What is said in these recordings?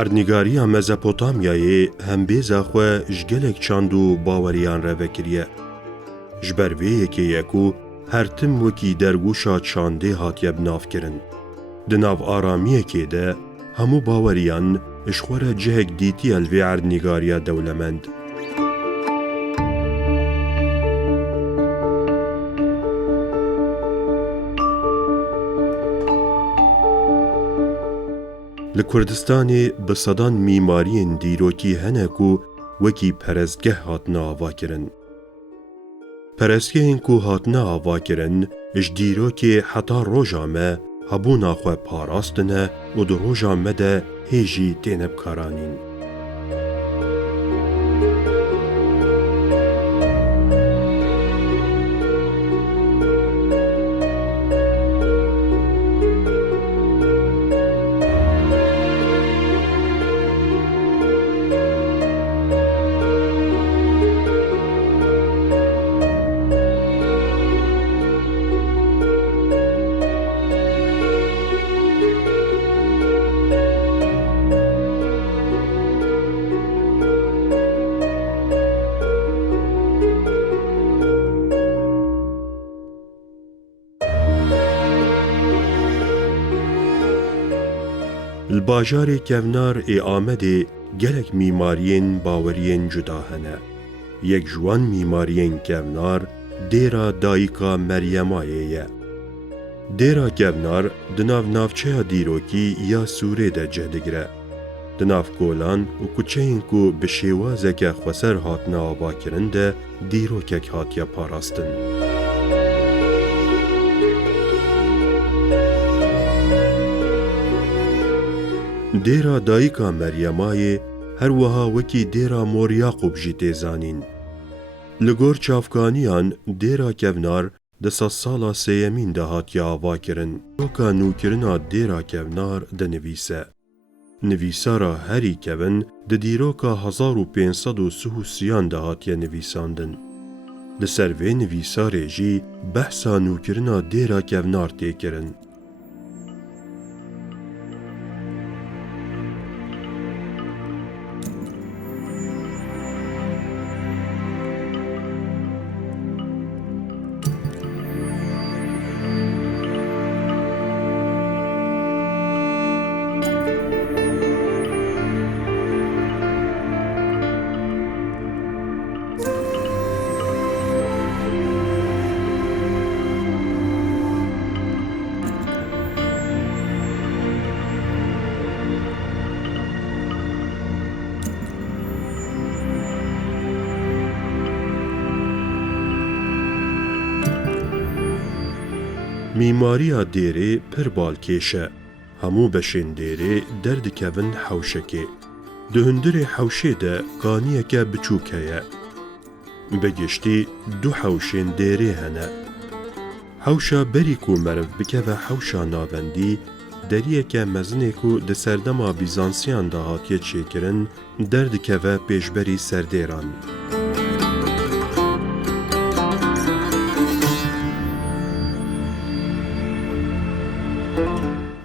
اردنگاریە مەزەپۆتامیایê hembêza xwe ji gelek çand û baweriyan re vekiriye. Ji ber vê yekê ku her tim wekî dergûşa çandê hatiye binavkirin. Di nav aramiyekê de hemû baweriyan ji xwe re cihek dîtî el vê erdnîgariya dewlemend. Li Kurdistanê bi sedan mîmariyên dîrokî hene ku wekî perestgeh hatine avakirin. Perestgehên ku hatine avakirin ji dîrokê heta roja me hebûna xwe parastine û di roja me de hê jî têne bikaranîn. Li bajarê kevnar ê Amedê gelek mîmariyên baweriyên cuda hene. Yek ji wan mîmariyên kevnar dêra Dayika Meryemayê ye. Dêra kevnar di nav navçeya dîrokî ya Sûrê de cih digire. Di nav kolan û kuçeyên ku bi şêwazeke xweser hatine avakirin de dîrokek hatiye parastin. Dêra Dayika Meryemayê her wiha wekî dêra Moryaqûb jî tê zanîn. Li gor çavkaniyan dêra kevnar di sed sala sêyemîn de hatiye avakirin. Roka nûkirina dêra kevnar dinivîse. Nivîsara herî kevin di dîroka 1533 de hatiye nivîsandin. Li ser vê nivîsarê jî behsa nûkirina dêra kevnar tê kirin. Mîmariya dêrê pir balkêş e. Hemû beşên dêrê derdikevin hewşekê. Di hundirê hewşê de qaniyeke biçûk heye. Bigiştî du hewşên dêrê hene. Hewşa berî ku meriv bikeve hewşa navendî, deriyeke mezinê ku di serdema Bîzansiyan de hatiye çêkirin, derdikeve pêşberî serdêran.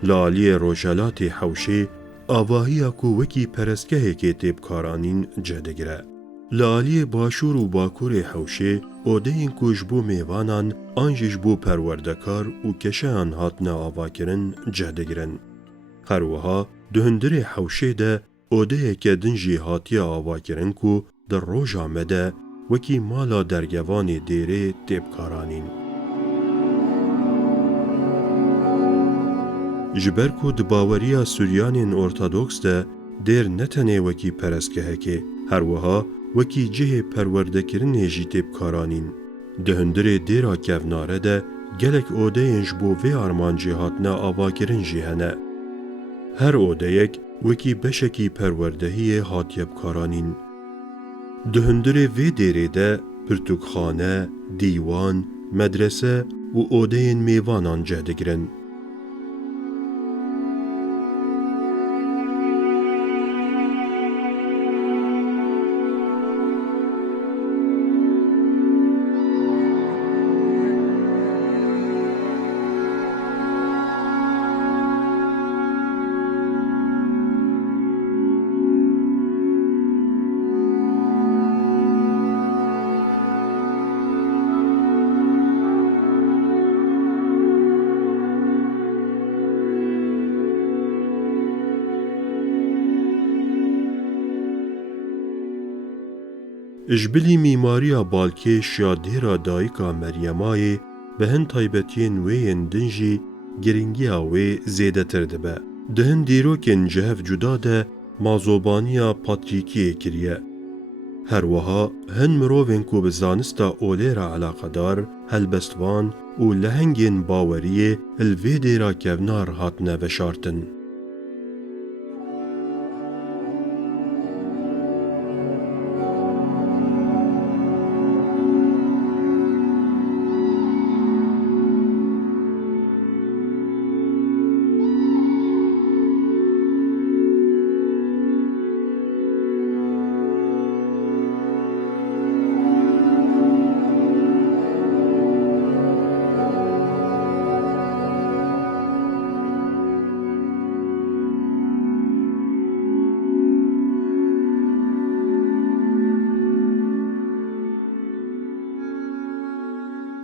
Li aliyê rojalatê hewşê, avahiya ku wekî perestgehekê tê bikaranîn cih digire. Li aliyê başûr û bakurê hewşê, odeyên ku ji bo mêvanan an jî ji bo perwerdekar û keşeyan hatine avakirin cih digirin. Her wiha di hundirê hewşê de odeyeke din jî hatiye avakirin ku di roja me de wekî mala dergevanê dêrê tê bikaranîn. Ji ber ku di baweriya Suryanên Ortodoks de dêr ne tenê wekî perestgehekê, her wiha wekî cihê perwerdekirinê jî tê bikaranîn. Di hundirê dêra kevnare de gelek odeyên ji bo vê armancê hatine avakirin jî hene. Her odeyek wekî beşekî perwerdehiyê hatiye bikaranîn. Di hundirê vê dêrê de pirtûkxane, dîwan, medrese û odeyên mêvanan cih digirin. اجبلی میماریا بالکش یا دیرا دایکا مریمای به هن تایبتین وین دنجی گرینگیا وی زیده تر دبه. دهن دیروکن جهف جدا ده مازوبانیا پاتریکیه کریه. هر وها هن مروفن کو بزانستا اولیرا علاقه دار هلبستوان و لهنگین باوریه الویده را کونار هاتنه وشارتن.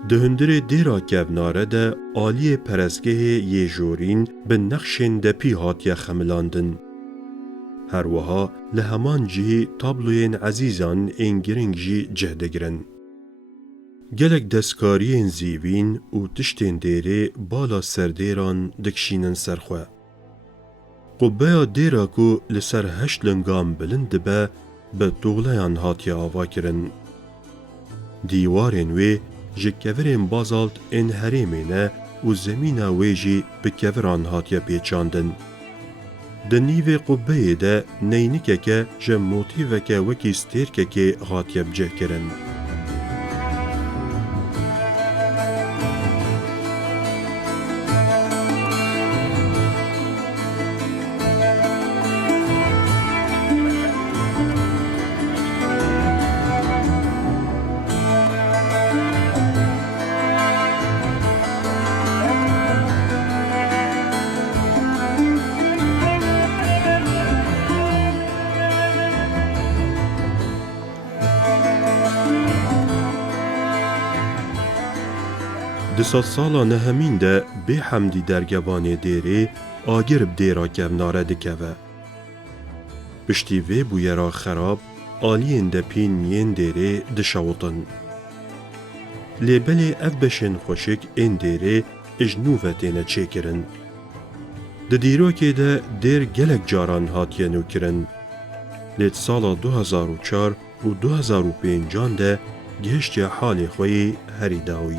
دهندر دیرا کوناره ده آلی پرزگه یه جورین به نقشن دپی هاتیا خملاندن. هر وها لهمان جی تابلوین عزیزان انگرنگ جی جهدگرن. گلک دستکارین زیوین و تشتین دیره بالا سردیران دکشینن سرخواه. قبه دیرا کو لسر هشت لنگام بلند به دوغلیان هاتیا آوا کرن. دیوارین وی جکورین بازالت این هریمینه و زمین ویجی به کوران هاتیا پیچاندن. دنیو قبه ده نینکه که جموتیوه که وکی ستیرکه که هاتیا بجه کرن. دسات سالا نهمین ده به حمدی درگوان دیره آگر دیرا کوناره دکوه. پشتی وی بویرا خراب آلین ده پین مین دیره دشاوتن. لیبلی اف بشن خوشک این دیره اجنوه تینه چه کرن. ده دیرو که ده دیر گلک جاران هاتیه نو کرن. لیت سالا 2004 و 2005 ده گهشتی حال خوی هری داوی.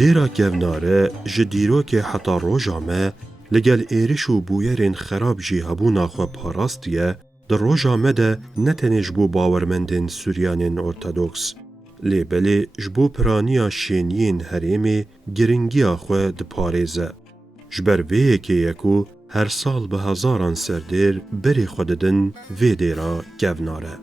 دیرا کوناره جدیرو که حتا روژامه لگل ایرش و بویرین خراب جی هبونا خو پاراستیه در روژامه ده نتنش بو باورمندین سوریانین ارتدوکس. لیبلی جبو پرانیا شینین هریمی گرنگیا خو دپاریزه. جبر ویه که یکو هر سال به هزاران سردیر بری خوددن وی دیرا کوناره.